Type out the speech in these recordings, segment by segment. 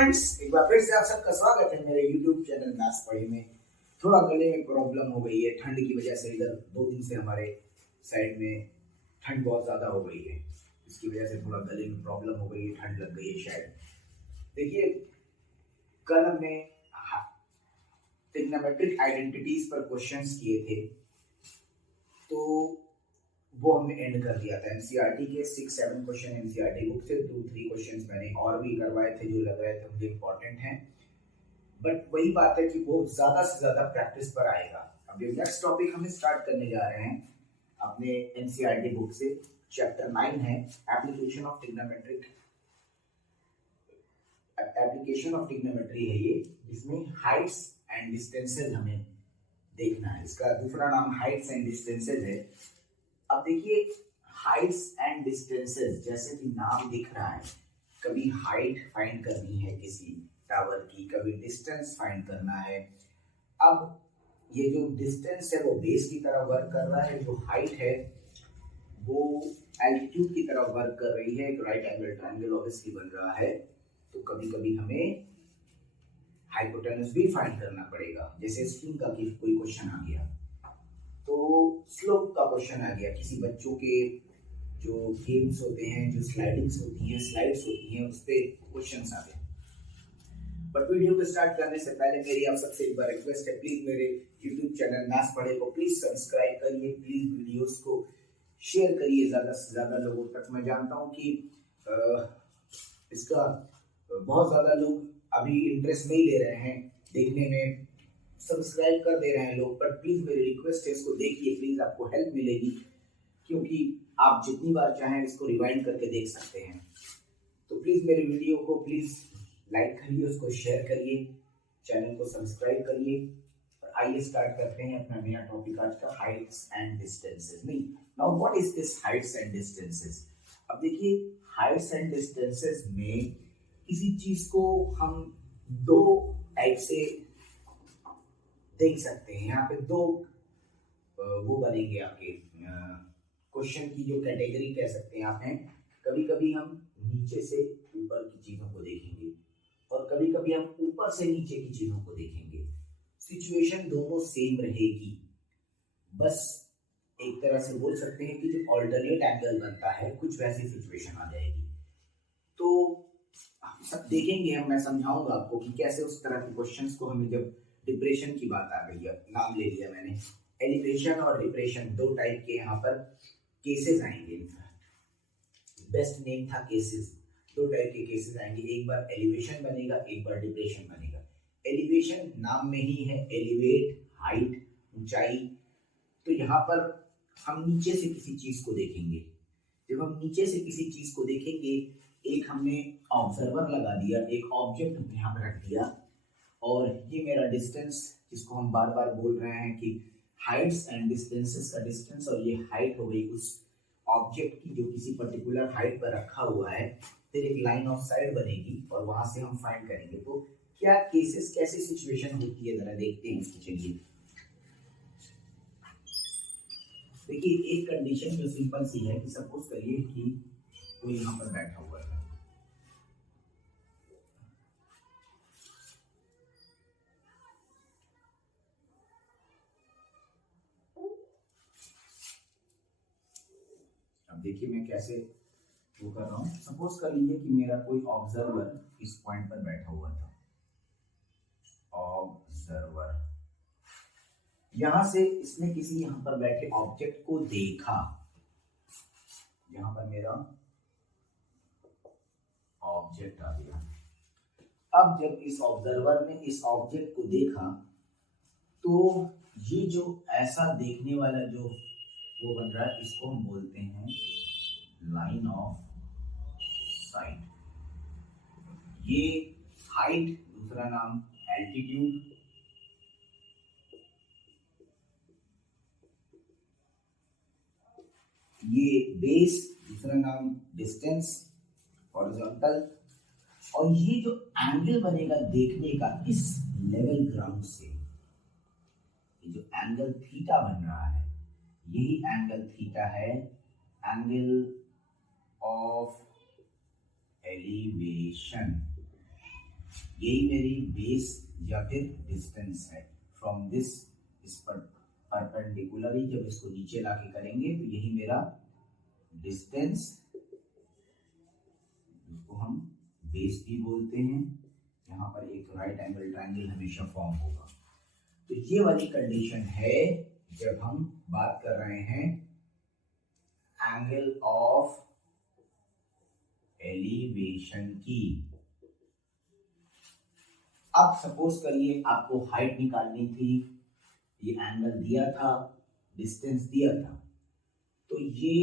Friends, एक बार फिर से आप सबका स्वागत है मेरे YouTube चैनल मैथ्स पढ़ी में। थोड़ा गले में प्रॉब्लम हो गई है ठंड की वजह से। इधर 2 दिन से हमारे साइड में ठंड बहुत ज़्यादा हो गई है, इसकी वजह से थोड़ा गले में प्रॉब्लम हो गई है, ठंड लग गई है शायद। देखिए, कल हमने ट्रिग्नोमेट्रिक आइडेंटिटीज पर क्वेश्चंस किए थे, तो वो हमने एंड कर दिया था। एनसीईआरटी के 6-7 क्वेश्चन एनसीईआरटी बुक से, 2-3 क्वेश्चंस मैंने और भी करवाए थे जो लग रहे थे मुझे इंपॉर्टेंट हैं। बट वही बात है कि वो ज्यादा से ज्यादा प्रैक्टिस पर आएगा। अब ये नेक्स्ट टॉपिक हम स्टार्ट करने जा रहे हैं अपने एनसीईआरटी बुक से। चैप्टर 9 है एप्लीकेशन ऑफ ट्रिग्नोमेट्री है ये, जिसमें हाइट्स एंड डिस्टेंसेस हमें देखना है। इसका दूसरा नाम हाइट्स एंड डिस्टेंसेस है। अब देखिए, हाइट्स एंड डिस्टेंसेस जैसे कि नाम दिख रहा है, कभी हाइट फाइंड करनी है किसी टावर की, कभी डिस्टेंस फाइंड करना है। अब ये जो डिस्टेंस है वो बेस की तरह वर्क कर रहा है, जो हाइट है वो एल्टीट्यूड की तरह वर्क कर रही है। एक राइट एंगल ट्रायंगल ऑब्वियसली बन रहा है, तो कभी कभी हमें हाइपोटेनस भी फाइंड करना पड़ेगा। जैसे स्ट्रिंग का कोई क्वेश्चन आ गया, तो स्लोप का क्वेश्चन आ गया, किसी बच्चों के जो गेम्स होते हैं, जो स्लाइड्स होती हैं, उस पर क्वेश्चन आ गए। बट वीडियो को स्टार्ट करने से पहले मेरी आप सबसे एक बार रिक्वेस्ट है, प्लीज मेरे यूट्यूब चैनल मैथ्स पढ़े को प्लीज सब्सक्राइब करिए, प्लीज वीडियोस को शेयर करिए ज्यादा से ज्यादा लोगों तक। मैं जानता हूँ कि इसका बहुत ज्यादा लोग अभी इंटरेस्ट नहीं ले रहे हैं देखने में, सब्सक्राइब कर दे रहे हैं लोग, बट प्लीज मेरी रिक्वेस्ट है इसको देखिए, प्लीज आपको हेल्प मिलेगी, क्योंकि आप जितनी बार चाहें इसको रिवाइंड करके देख सकते हैं। तो प्लीज मेरे वीडियो को प्लीज लाइक करिए, उसको शेयर करिए, चैनल को सब्सक्राइब करिए। और आइए स्टार्ट करते हैं अपना नया टॉपिक आज का, हाइट्स एंड डिस्टेंसेस। नहीं, now what is this Heights and distances? अब देखिए, हाइट्स एंड डिस्टेंसेस में किसी चीज को हम दो टाइप से देख सकते हैं। यहाँ पे दो वो बनेंगे आपके क्वेश्चन की जो कैटेगरी कह सकते हैं आप हैं। कभी कभी हम नीचे से ऊपर की चीजों को देखेंगे और कभी कभी हम ऊपर से नीचे की चीजों को देखेंगे। सिचुएशन दोनों सेम रहेगी, बस एक तरह से बोल सकते हैं कि जो ऑल्टरनेट एंगल बनता है, कुछ वैसी सिचुएशन आ जाएगी। तो सब देखेंगे हम, मैं समझाऊंगा आपको कि कैसे उस तरह के क्वेश्चंस को हमें, जब डिप्रेशन की बात आ गई है, नाम ले लिया मैंने, एलिवेशन और डिप्रेशन, दो टाइप के यहाँ पर केसेस आएंगे। बेस्ट नेम था केसेस। दो टाइप के केसेस आएंगे, एक बार एलिवेशन बनेगा, एक बार डिप्रेशन बनेगा। एलिवेशन नाम में ही है, एलिवेट, हाइट, ऊंचाई। तो यहाँ पर हम नीचे से किसी चीज को देखेंगे। जब हम नीचे से किसी चीज को देखेंगे, एक हमने ऑब्जर्वर लगा दिया, एक ऑब्जेक्ट यहाँ पर रख दिया, और ये मेरा डिस्टेंस, जिसको हम बार बार बोल रहे हैं कि हाइट्स एंड डिस्टेंसेस का डिस्टेंस, और ये हाइट हो गई उस ऑब्जेक्ट की जो किसी पर्टिकुलर हाइट पर रखा हुआ है। फिर एक लाइन ऑफ साइड बनेगी और वहां से हम फाइंड करेंगे। तो क्या केसेस, कैसी सिचुएशन होती है, जरा देखते हैं इसको। चलिए देखिए, एक कंडीशन जो सिंपल सी है कि सपोज करिए कि कोई यहाँ पर बैठा हुआ है, अब देखिए मैं कैसे वो कर रहा हूँ। सपोज कर लीजिए कि मेरा कोई ऑब्जर्वर इस पॉइंट पर बैठा हुआ था। ऑब्जर्वर यहां से इसने किसी यहाँ पर बैठे ऑब्जेक्ट को देखा। यहाँ पर मेरा ऑब्जेक्ट आ गया। अब जब इस ऑब्जर्वर ने इस ऑब्जेक्ट को देखा, तो ये जो ऐसा देखने वाला जो वो बन रहा है, इसको हम बोलते हैं लाइन ऑफ साइट। ये हाइट, दूसरा नाम एल्टीट्यूड, ये बेस, दूसरा नाम डिस्टेंस, हॉरिजॉन्टल, और ये जो एंगल बनेगा देखने का इस लेवल ग्राउंड से, ये जो एंगल थीटा बन रहा है, यही एंगल थीटा है, एंगल ऑफ एलिवेशन। यही मेरी बेस या फिर डिस्टेंस है फ्रॉम दिस, इस पर परपेंडिकुलरली जब इसको नीचे लाके करेंगे तो यही मेरा डिस्टेंस, इसको हम बेस भी बोलते हैं। यहाँ पर एक राइट एंगल ट्रायंगल हमेशा फॉर्म होगा। तो ये वाली कंडीशन है जब हम बात कर रहे हैं एंगल ऑफ एलिवेशन की। अब सपोज करिए आपको हाइट निकालनी थी, ये एंगल दिया था, डिस्टेंस दिया था, तो ये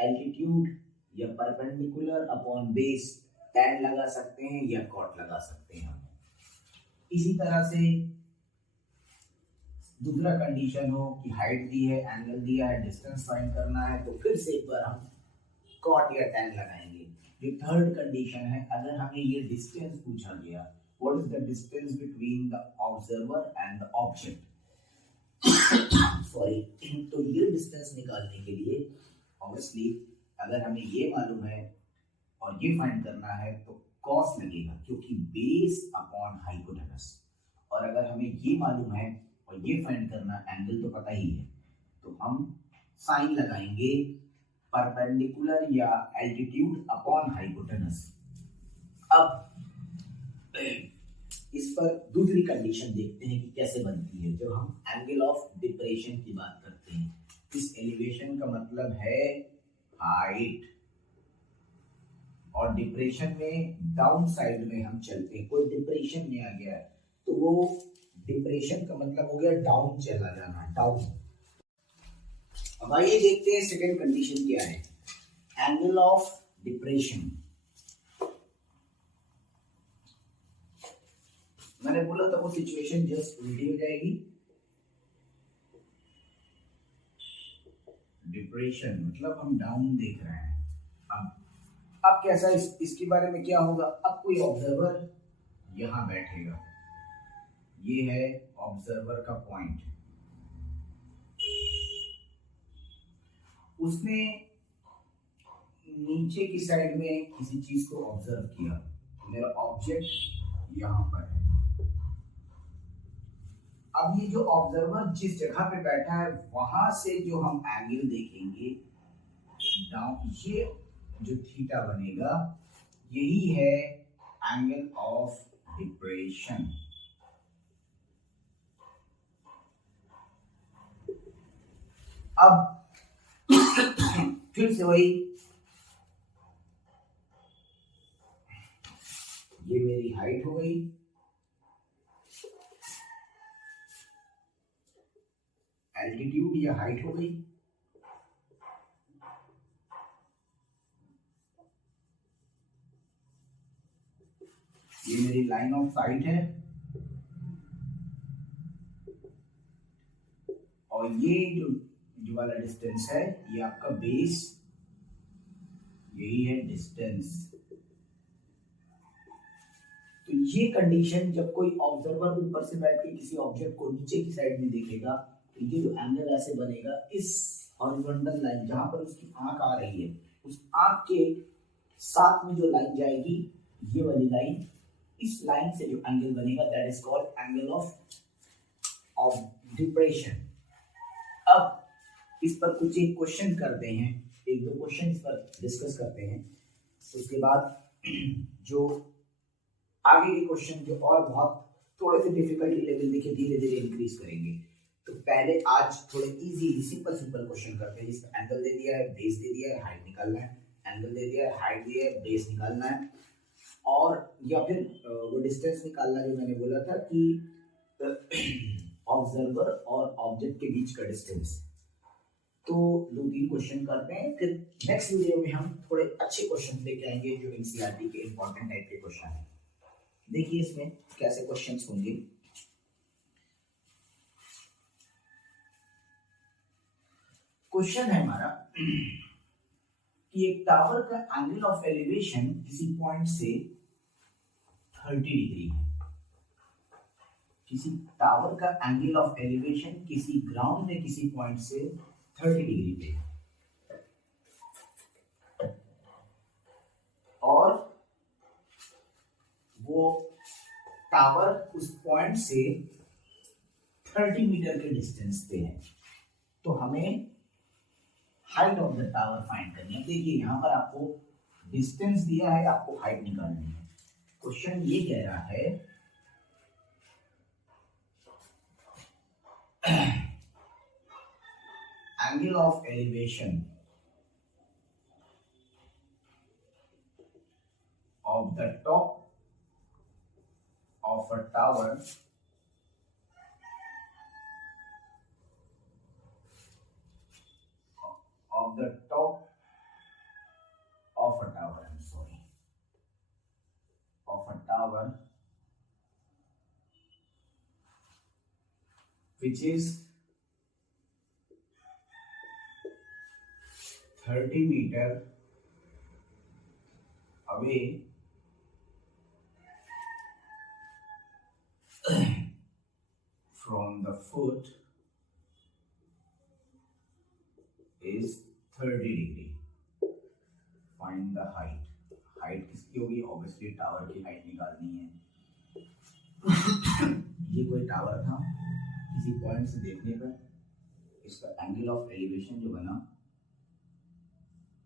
एल्टीट्यूड या परपेंडिकुलर अपॉन बेस tan लगा सकते हैं या cot लगा सकते हैं। इसी तरह से दूसरा कंडीशन हो कि हाइट दी है, एंगल दिया है, डिस्टेंस फाइंड करना है, तो फिर से एक बार हम cot या tan लगाएंगे। जो थर्ड कंडीशन है, अगर हमें ये डिस्टेंस पूछा गया, what is the distance between the observer and the object, sorry, तो ये डिस्टेंस निकालने के लिए ऑब्वियसली अगर हमें ये मालूम है और ये फाइंड करना है तो कॉस लगेगा, क्योंकि बेस अपॉन हाइपोटेनस। और अगर हमें ये मालूम है और ये फाइंड करना, एंगल तो पता ही है, तो हम साइन लगाएंगे परपेंडिकुलर या एल्टीट्यूड अपॉन हाइपोटेनस। अब इस पर दूसरी कंडीशन देखते हैं कि कैसे बनती है जब हम एंगल ऑफ डिप्रेशन की बात करते हैं। इस एलिवेशन का मतलब है हाइट, और डिप्रेशन में डाउन साइड में हम चलते हैं। कोई डिप्रेशन में आ गया तो वो डिप्रेशन का मतलब हो गया डाउन चला जाना, डाउन। अब आइए देखते हैं सेकंड कंडीशन क्या है, एंगल ऑफ डिप्रेशन। मैंने बोला था वो सिचुएशन जस्ट उल्टी हो जाएगी। डिप्रेशन मतलब हम डाउन देख रहे हैं। अब कैसा इसके बारे में क्या होगा, अब कोई ऑब्जर्वर यहां बैठेगा, ये है ऑब्जर्वर का पॉइंट, उसने नीचे की साइड में किसी चीज को ऑब्जर्व किया, तो मेरा ऑब्जेक्ट यहां पर है। अब ये जो ऑब्जर्वर जिस जगह पे बैठा है वहां से जो हम एंगल देखेंगे डाउन, ये जो थीटा बनेगा यही है एंगल ऑफ डिप्रेशन। अब फिर से वही, ये मेरी हाइट हो गई, एल्टीट्यूड या हाइट हो गई, ये मेरी लाइन ऑफ साइट है, और ये जो वाला डिस्टेंस है ये आपका बेस, यही है डिस्टेंस। तो ये कंडीशन जब कोई ऑब्जर्वर ऊपर से बैठ के किसी ऑब्जेक्ट को नीचे की साइड में देखेगा तो ये जो एंगल ऐसे बनेगा, इस हॉरिजॉन्टल लाइन जहां पर उसकी आंख आ रही है उस आंख के साथ में जो लाइन जाएगी, ये वाली लाइन, इस लाइन से जो एंगल बनेगा that is called angle of depression. अब इस पर कुछ एक क्वेश्चन करते हैं, एक दो क्वेश्चन इस पर डिस्कस करते हैं, उसके बाद जो आगे के क्वेश्चन जो और बहुत थोड़े से डिफिकल्टी लेवल देखिए धीरे धीरे इंक्रीज करेंगे। तो पहले आज थोड़े इजी सिंपल क्वेश्चन करते हैं जिसमें एंगल दे दिया है, बेस दे दिया है, हाइट निकालना है, एंगल दे दिया है, हाइट दिया है, बेस निकालना है, और या फिर वो डिस्टेंस निकालना जो मैंने बोला था कि ऑब्जर्वर और ऑब्जेक्ट के बीच का डिस्टेंस। तो दो तीन क्वेश्चन करते हैं, फिर नेक्स्ट वीडियो में हम थोड़े अच्छे क्वेश्चन लेके आएंगे जो एनसीईआरटी के इंपॉर्टेंट टाइप के क्वेश्चन हैं। देखिए इसमें कैसे क्वेश्चंस होंगे। क्वेश्चन है हमारा कि एक टावर का एंगल ऑफ एलिवेशन किसी पॉइंट से 30 डिग्री है। किसी टावर का एंगल ऑफ एलिवेशन किसी ग्राउंड में किसी पॉइंट से 30 डिग्री पे है, और वो टावर उस पॉइंट से 30 मीटर के डिस्टेंस पे है, तो हमें height of the tower find करनी है। देखिए यहाँ पर आपको डिस्टेंस दिया है, आपको हाइट निकालनी है। क्वेश्चन ये कह रहा है angle of elevation of the top of a tower of the top of a tower, I'm sorry, of a tower which is 30 meter away from the foot is 30 degree. Find the height. Height किसकी होगी? Obviously tower की height निकालनी है। ये कोई tower था, किसी point से देखने पर इसका एंगल ऑफ एलिवेशन जो बना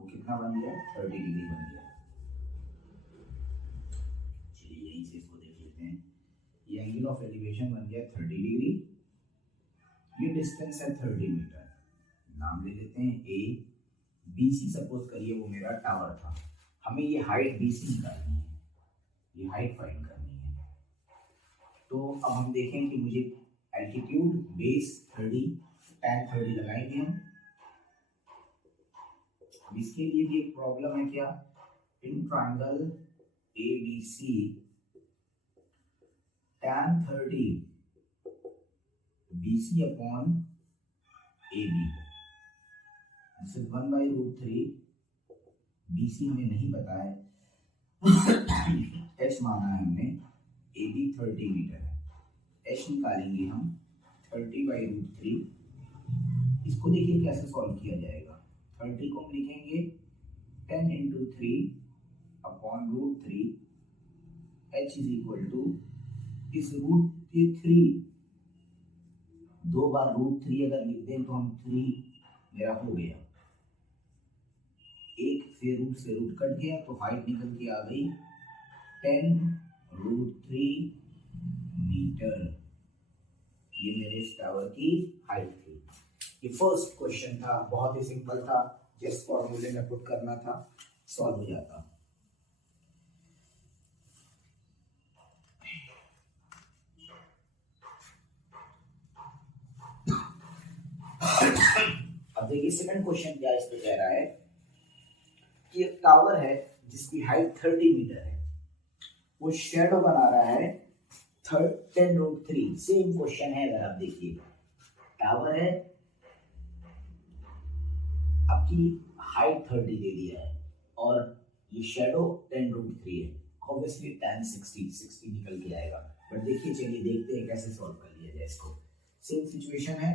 वो कितना बन गया? 30 डिग्री बन गया। चलिए यहीं से इसको देख लेते हैं। ये एंगल ऑफ एलिवेशन बन गया 30 डिग्री। ये डिस्टेंस है 30 मीटर। नाम ले लेते हैं ए। बी सी सपोज करिए वो मेरा टावर था। हमें ये हाइट बी सी निकालनी है, ये हाइट फाइंड करनी है। तो अब हम देखें कि मुझे एल्टीट्यूड बेस 30 tan 30 लगाएंगे हम। अब इसके लिए भी एक प्रॉब्लम है क्या? In triangle A B C tan 30 BC upon AB, this is 1/√3। BC हमें नहीं पता है, h माना है हमने, AB 30 मीटर है, h निकालेंगे हम 30/√3। इसको देखिए कैसे सॉल्व किया जाएगा। 30 को हम लिखेंगे 10 × 3 upon √3, h is equal to इस √3 दो बार √3 अगर लिख दें तो हम 3 मेरा हो गया, एक से रूट कट गया तो हाइट निकल के आ गई 10√3 मीटर। ये मेरे इस टावर की हाइट थी। ये फर्स्ट क्वेश्चन था, बहुत ही सिंपल था, जस्ट फॉर्मूले में पुट करना था, सॉल्व हो जाता। अब देखिए सेकंड क्वेश्चन क्या इस पे कह रहा है कि एक टावर है जिसकी हाइट 30 मीटर है, वो शेडो बना रहा है 10√3। सेम क्वेश्चन है, अगर आप देखिए टावर है, आपकी हाइट 30 दे दिया है और ये शेडो 10√3 है। ऑब्वियसली tan 60 निकल के आएगा, बट देखिए चलिए देखते हैं कैसे सॉल्व कर लिया जाए इसको। सेम सिचुएशन है,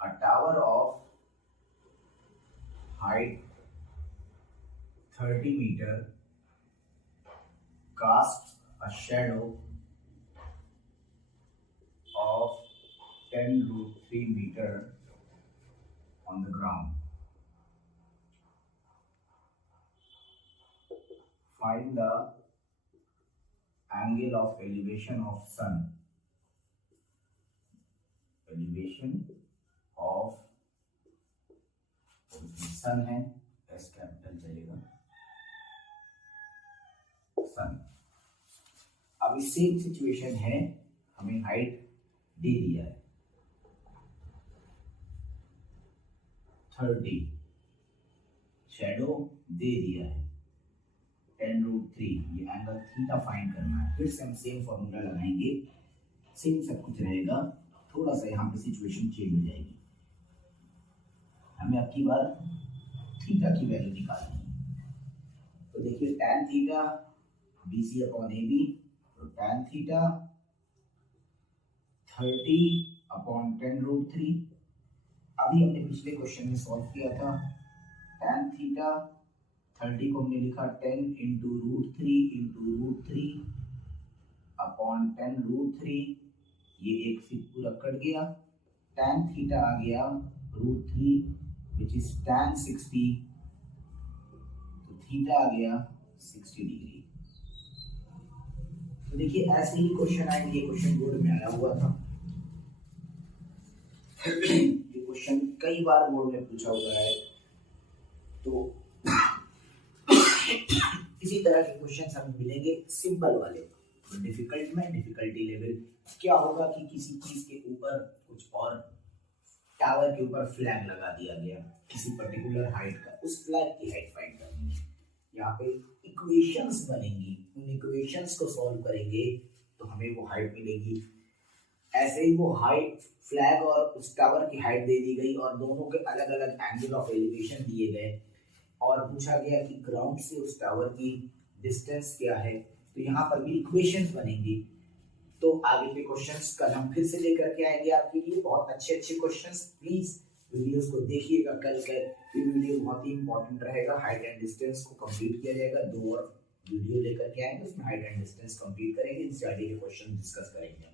a tower of height 30 meter casts a shadow of 10√3 meter on the ground. Find the angle of elevation of sun. Elevation of sun है, S कैपिटल चलेगा, सन। अब इस सेम सिचुएशन है, हमें हाइट दे दिया है 30, शेडो दे दिया है 10√3, ये एंगल थीटा फाइंड करना है। फिर से हम सेम फॉर्मूला लगाएंगे, सेम सब कुछ रहेगा, थोड़ा सा यहाँ पे सिचुएशन चेंज हो जाएगी। हमें अब की बार थीटा की वैल्यू निकालनी है। तो देखिए tan theta BC upon AB, तो tan थीटा 30/10√3। अभी हमने पिछले क्वेश्चन में सॉल्व किया था tan थीटा 30 को हमने लिखा 10 × √3 ये एक फिर पूरा कट गया। tan थीटा आ गया √3 विच इज tan 60, तो थीटा आ गया 60 डिग्री। तो देखिए ऐसे ही क्वेश्चन आएंगे, ये क्वेश्चन बोर्ड में आया हुआ था। ये क्वेश्चन कई बार बोर्ड में पूछा हुआ है, तो इसी तरह के क्वेश्चन हमें मिलेंगे सिंपल वाले। तो डिफिकल्ट में डिफिकल्टी लेवल क्या होगा कि किसी चीज के ऊपर कुछ और टावर के ऊपर फ्लैग लगा दिया गया किसी पर्टिकुलर हाइट का, उस फ्लैग की हाइट फाइंड करनी है। यहाँ पे इक्वेशंस बनेंगी, उन इक्वेशंस को सॉल्व करेंगे तो हमें वो हाइट मिलेगी। ऐसे ही वो हाइट फ्लैग और उस टावर की हाइट दे दी गई और दोनों के अलग अलग एंगल ऑफ एलिवेशन दिए गए और पूछा गया कि ग्राउंड से उस टावर की डिस्टेंस क्या है, तो यहाँ पर भी इक्वेशंस बनेंगी। तो आगे के क्वेश्चंस कल हम फिर से लेकर के आएंगे आपके लिए, बहुत अच्छे अच्छे क्वेश्चंस। प्लीज वीडियोस को देखिएगा, कल का ये वीडियो बहुत ही इंपॉर्टेंट रहेगा। हाइट एंड डिस्टेंस को कंप्लीट किया जाएगा, 2 और वीडियो लेकर के आएंगे, उसमें हाइट एंड डिस्टेंस कंप्लीट करेंगे, इससे आगे के क्वेश्चन डिस्कस करेंगे।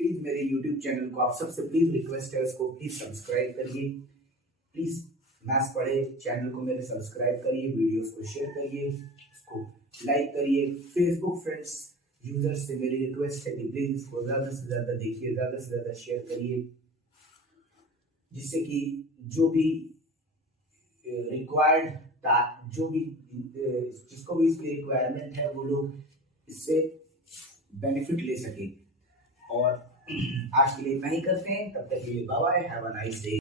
प्लीज मेरे यूट्यूब चैनल को आप सबसे प्लीज रिक्वेस्ट है उसको प्लीज सब्सक्राइब करिए। प्लीज मैथ्स पढ़े चैनल को मेरे सब्सक्राइब करिए, वीडियोस को शेयर करिए, उसको लाइक करिए। फेसबुक फ्रेंड्स यूजर्स से मेरी रिक्वेस्ट है कि प्लीज इसको ज़्यादा से ज़्यादा देखिए, ज़्यादा से ज़्यादा शेयर करिए, जिससे कि जो भी रिक्वायर्ड जो भी जिसको भी इसकी रिक्वायरमेंट है वो लोग इससे बेनिफिट ले सके। और आज के लिए इतना ही करते हैं, तब तक के लिए bye bye, have a nice day.